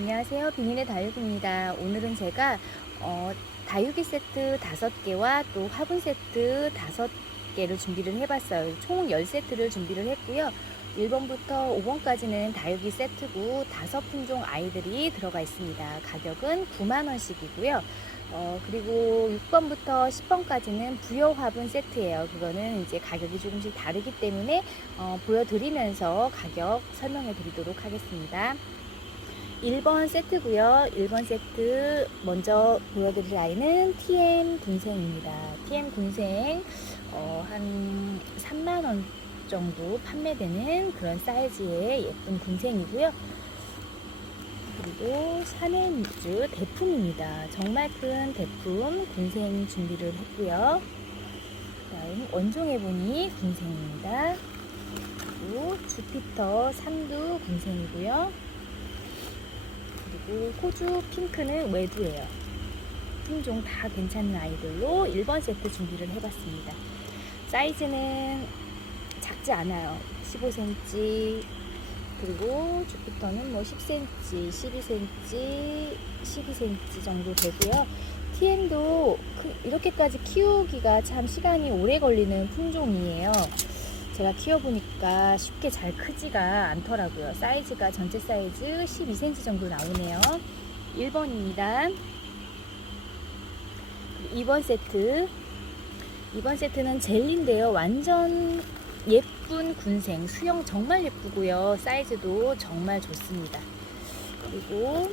안녕하세요. 비닐의 다육입니다. 오늘은 제가 어, 다육이 세트 5개와 또 화분 세트 5개를 준비를 해봤어요. 총 10세트를 준비를 했고요. 1번부터 5번까지는 다육이 세트고 5품종 아이들이 들어가 있습니다. 가격은 9만원씩이고요. 어, 그리고 6번부터 10번까지는 부여 화분 세트예요. 그거는 이제 가격이 조금씩 다르기 때문에 어, 보여드리면서 가격 설명해 드리도록 하겠습니다. 1번 세트고요. 1번 세트 먼저 보여드릴 아이는 TM 군생입니다. TM 군생 어, 한 3만 원 정도 판매되는 그런 사이즈의 예쁜 군생이고요. 그리고 샤넬뮤즈 대품입니다. 정말 큰 대품 군생 준비를 했고요. 다음 원종해보니 군생입니다. 그리고 주피터 삼두 군생이고요. 그리고 호주 핑크는 외두예요. 품종 다 괜찮은 아이들로 1번 세트 준비를 해봤습니다. 사이즈는 작지 않아요. 15cm 그리고 주피터는 뭐 10cm, 12cm, 12cm 정도 되고요. TM도 이렇게까지 키우기가 참 시간이 오래 걸리는 품종이에요. 제가 키워보니까 쉽게 잘 크지가 않더라고요. 사이즈가 전체 사이즈 12cm 정도 나오네요. 1번입니다. 2번 세트. 2번 세트는 젤리인데요. 완전 예쁜 군생. 수영 정말 예쁘고요. 사이즈도 정말 좋습니다. 그리고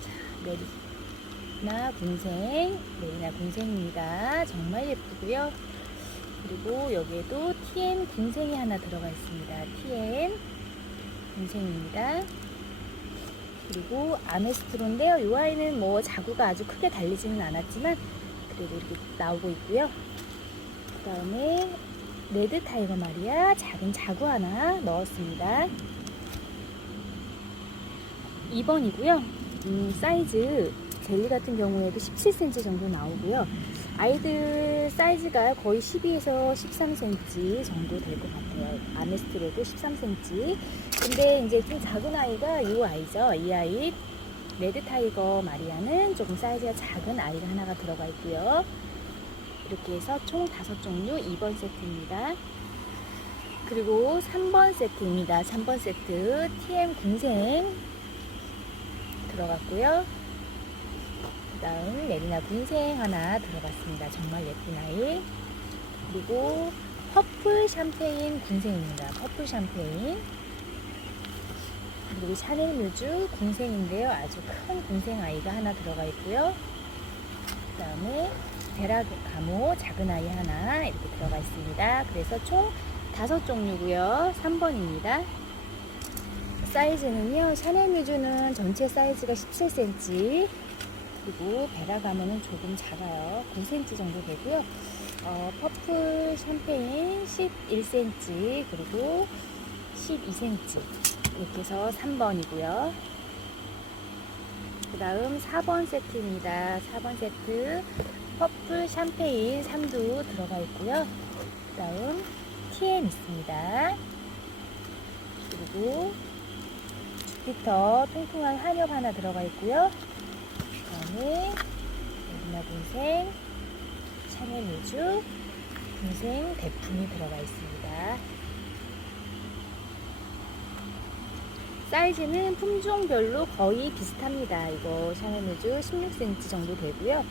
자, 메리나 군생. 메리나 군생입니다. 정말 예쁘고요. 그리고 여기에도 TM 군생이 하나 들어가 있습니다. TM 군생입니다. 그리고 아메스트로인데요. 이 아이는 뭐 자구가 아주 크게 달리지는 않았지만 그래도 이렇게 나오고 있고요. 그 다음에 레드 타이거 마리아 작은 자구 하나 넣었습니다. 2번이고요. 음, 사이즈 젤리 같은 경우에도 17cm 정도 나오고요. 아이들 사이즈가 거의 12에서 13cm 정도 될 것 같아요. 아메스트로도 13cm. 근데 이제 좀 작은 아이가 이 아이죠. 이 아이 레드 타이거 마리아는 조금 사이즈가 작은 아이가 하나가 들어가 있고요. 이렇게 해서 총 5종류 2번 세트입니다. 그리고 3번 세트입니다. 3번 세트 TM 군생 들어갔고요. 그 다음 메리나 군생 하나 들어갔습니다. 정말 예쁜 아이. 그리고 퍼플 샴페인 군생입니다. 퍼플 샴페인. 그리고 샤넬 뮤즈 군생인데요. 아주 큰 군생 아이가 하나 들어가 있고요. 그 다음에 베라 가모 작은 아이 하나 이렇게 들어가 있습니다. 그래서 총 다섯 종류고요. 3번입니다. 사이즈는요. 샤넬 뮤즈는 전체 사이즈가 17cm 그리고 베라 가모는 조금 작아요. 9cm 정도 되고요. 어, 퍼플 샴페인 11cm 그리고 12cm 이렇게 해서 3번이고요. 그 다음 4번 세트입니다. 4번 세트 퍼플 샴페인 3두 들어가 있고요. 그 다음 TM 있습니다. 그리고 주피터 통통한 한엽 하나 들어가 있고요. 그 다음에 군생, 샤넬 뮤즈, 군생 대품이 들어가 있습니다. 사이즈는 품종별로 거의 비슷합니다. 이거 샤넬 뮤즈 16cm 정도 되고요.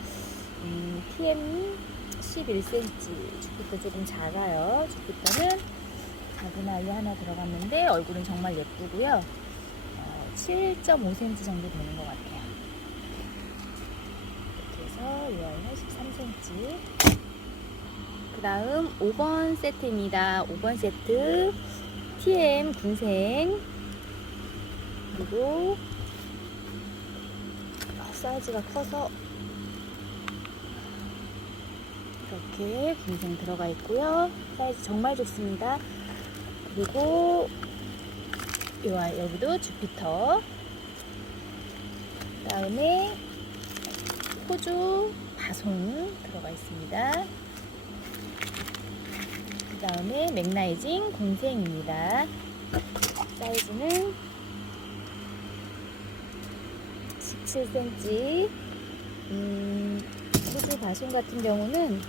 음, TM 11cm, 주피터 조금 작아요. 주피터는 작은 아이 하나 들어갔는데 얼굴은 정말 예쁘고요. 어, 7.5cm 정도 되는 것 같아요. 아이는 13cm. 그 다음 5번 세트입니다. 5번 세트 TM 군생 그리고 사이즈가 커서 이렇게 군생 들어가 있고요. 사이즈 정말 좋습니다. 그리고 여기도 주피터 그 다음에 호주 바손 들어가 있습니다. 그 다음에 맥라이징 공생입니다. 사이즈는 17cm. 음, 후지 바순 같은 경우는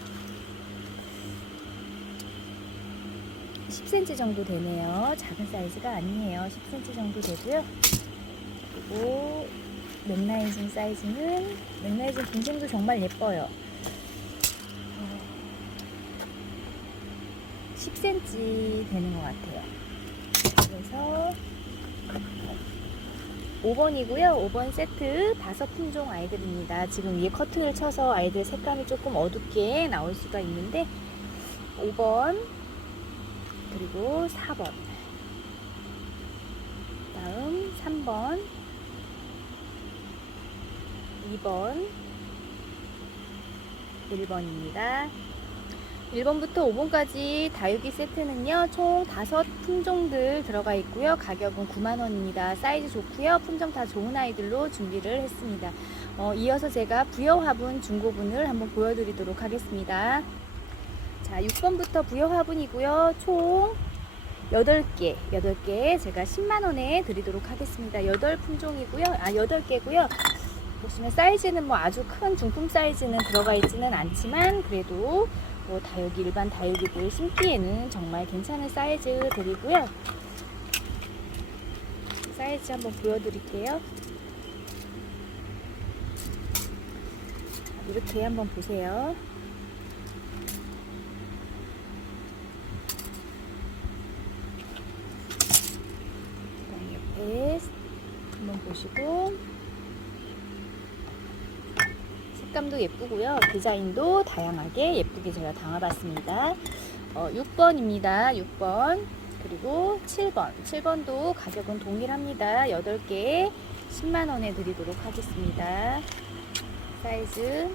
10cm 정도 되네요. 작은 사이즈가 아니에요. 10cm 정도 되고요. 그리고 맥라이징 사이즈는 맥라이징 분쟁도 정말 예뻐요. 어, 10cm 되는 것 같아요. 그래서 5번이고요. 5번 세트 다섯 품종 아이들입니다. 지금 위에 커튼을 쳐서 아이들 색감이 조금 어둡게 나올 수가 있는데 5번 그리고 4번 다음 3번 2번 1번입니다. 1번부터 5번까지 다육이 세트는요, 총 5품종들 들어가 있고요. 가격은 9만원입니다. 사이즈 좋고요. 품종 다 좋은 아이들로 준비를 했습니다. 어, 이어서 제가 부여 화분 중고분을 한번 보여드리도록 하겠습니다. 자, 6번부터 부여 화분이고요. 총 8개, 8개 제가 10만원에 드리도록 하겠습니다. 8품종이고요. 아, 8개고요. 보시면 사이즈는 뭐 아주 큰 중품 사이즈는 들어가 있지는 않지만 그래도 뭐 다육이 일반 다육이들 심기에는 정말 괜찮은 사이즈 드리고요. 사이즈 한번 보여드릴게요. 이렇게 한번 보세요. 옆에 한번 보시고 색감도 예쁘고요. 디자인도 다양하게 예쁘게 제가 담아봤습니다. 어, 6번입니다. 6번. 그리고 7번. 7번도 가격은 동일합니다. 8개 10만원에 드리도록 하겠습니다. 사이즈.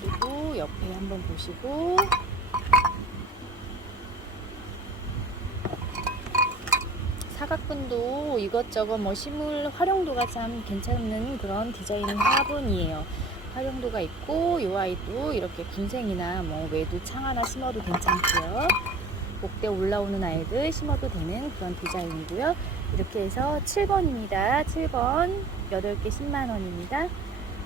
그리고 옆에 한번 보시고 사각분도 이것저것 뭐 식물 활용도가 참 괜찮은 그런 디자인 화분이에요. 활용도가 있고 이 아이도 이렇게 군생이나 뭐 외두 창 하나 심어도 괜찮고요. 목대 올라오는 아이들 심어도 되는 그런 디자인이고요. 이렇게 해서 7번입니다. 7번 8개 10만원입니다.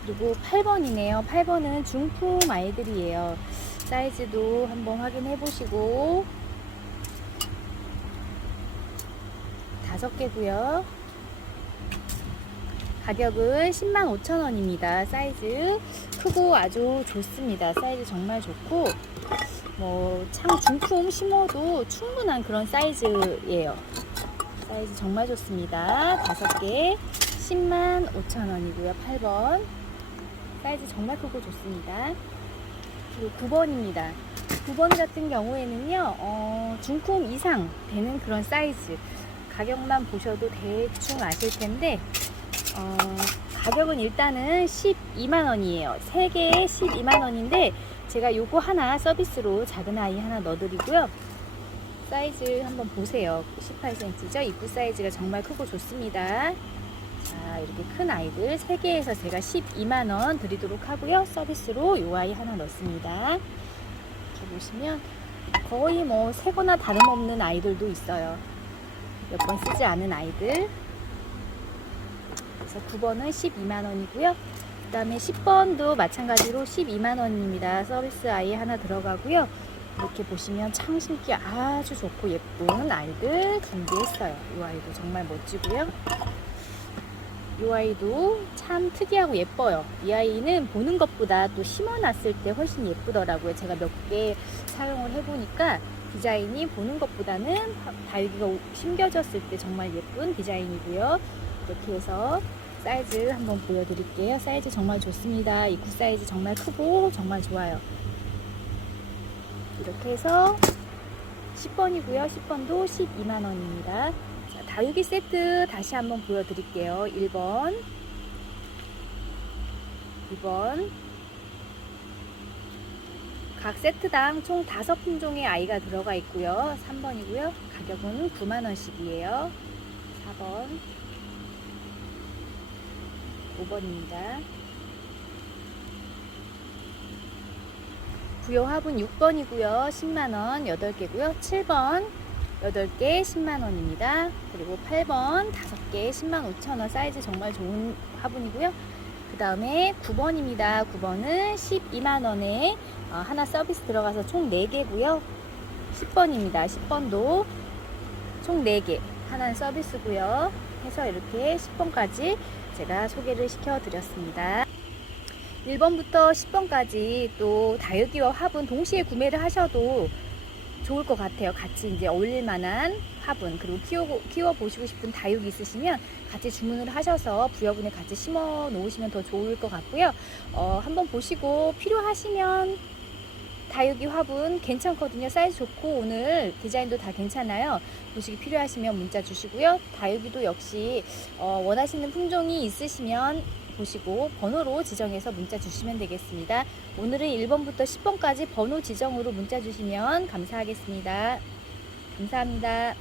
그리고 8번이네요. 8번은 중품 아이들이에요. 사이즈도 한번 확인해 보시고 다섯 개고요. 가격은 10만 5천 원입니다. 사이즈 크고 아주 좋습니다. 사이즈 정말 좋고 뭐창 중품 심어도 충분한 그런 사이즈예요. 사이즈 정말 좋습니다. 다섯 개 10만 5천 원이고요. 8번 사이즈 정말 크고 좋습니다. 그리고 9번입니다. 9번 같은 경우에는요, 어, 중품 이상 되는 그런 사이즈. 가격만 보셔도 대충 아실 텐데, 어, 가격은 일단은 12만원이에요. 3개에 12만원인데, 제가 요거 하나 서비스로 작은 아이 하나 넣어드리고요. 사이즈 한번 보세요. 18cm죠? 입구 사이즈가 정말 크고 좋습니다. 자, 이렇게 큰 아이들 3개에서 제가 12만원 드리도록 하고요. 서비스로 요 아이 하나 넣습니다. 이렇게 보시면 거의 뭐 새거나 다름없는 아이들도 있어요. 몇 번 쓰지 않은 아이들. 그래서 9번은 12만원이고요. 그 다음에 10번도 마찬가지로 12만원입니다. 서비스 아이 하나 들어가고요. 이렇게 보시면 창 심기 아주 좋고 예쁜 아이들 준비했어요. 이 아이도 정말 멋지고요. 이 아이도 참 특이하고 예뻐요. 이 아이는 보는 것보다 또 심어놨을 때 훨씬 예쁘더라고요. 제가 몇 개 사용을 해보니까 디자인이 보는 것보다는 달기가 심겨졌을 때 정말 예쁜 디자인이고요. 이렇게 해서 사이즈 한번 보여드릴게요. 사이즈 정말 좋습니다. 입구 사이즈 정말 크고 정말 좋아요. 이렇게 해서 10번이고요. 10번도 12만원입니다. 자, 다육이 세트 다시 한번 보여드릴게요. 1번, 2번. 각 세트당 총 5품종의 아이가 들어가 있고요. 3번이고요. 가격은 9만원씩이에요. 4번, 5번입니다. 부여 화분 6번이고요. 10만원 8개고요. 7번 8개 10만원입니다. 그리고 8번 5개 10만 5천원 사이즈 정말 좋은 화분이고요. 그 다음에 9번입니다. 9번은 12만원에 어, 하나 서비스 들어가서 총 4개고요. 10번입니다. 10번도 총 4개 하나는 서비스고요. 해서 이렇게 10번까지 제가 소개를 시켜드렸습니다. 1번부터 10번까지 또 다육이와 화분 동시에 구매를 하셔도 좋을 것 같아요. 같이 이제 어울릴 만한 화분 그리고 키워 키워 보시고 싶은 다육이 있으시면 같이 주문을 하셔서 부여분에 같이 심어 놓으시면 더 좋을 것 같고요. 어, 한번 보시고 필요하시면 다육이 화분 괜찮거든요. 사이즈 좋고 오늘 디자인도 다 괜찮아요. 보시기 필요하시면 문자 주시고요. 다육이도 역시 어, 원하시는 품종이 있으시면 보시고 번호로 지정해서 문자 주시면 되겠습니다. 오늘은 1번부터 10번까지 번호 지정으로 문자 주시면 감사하겠습니다. 감사합니다.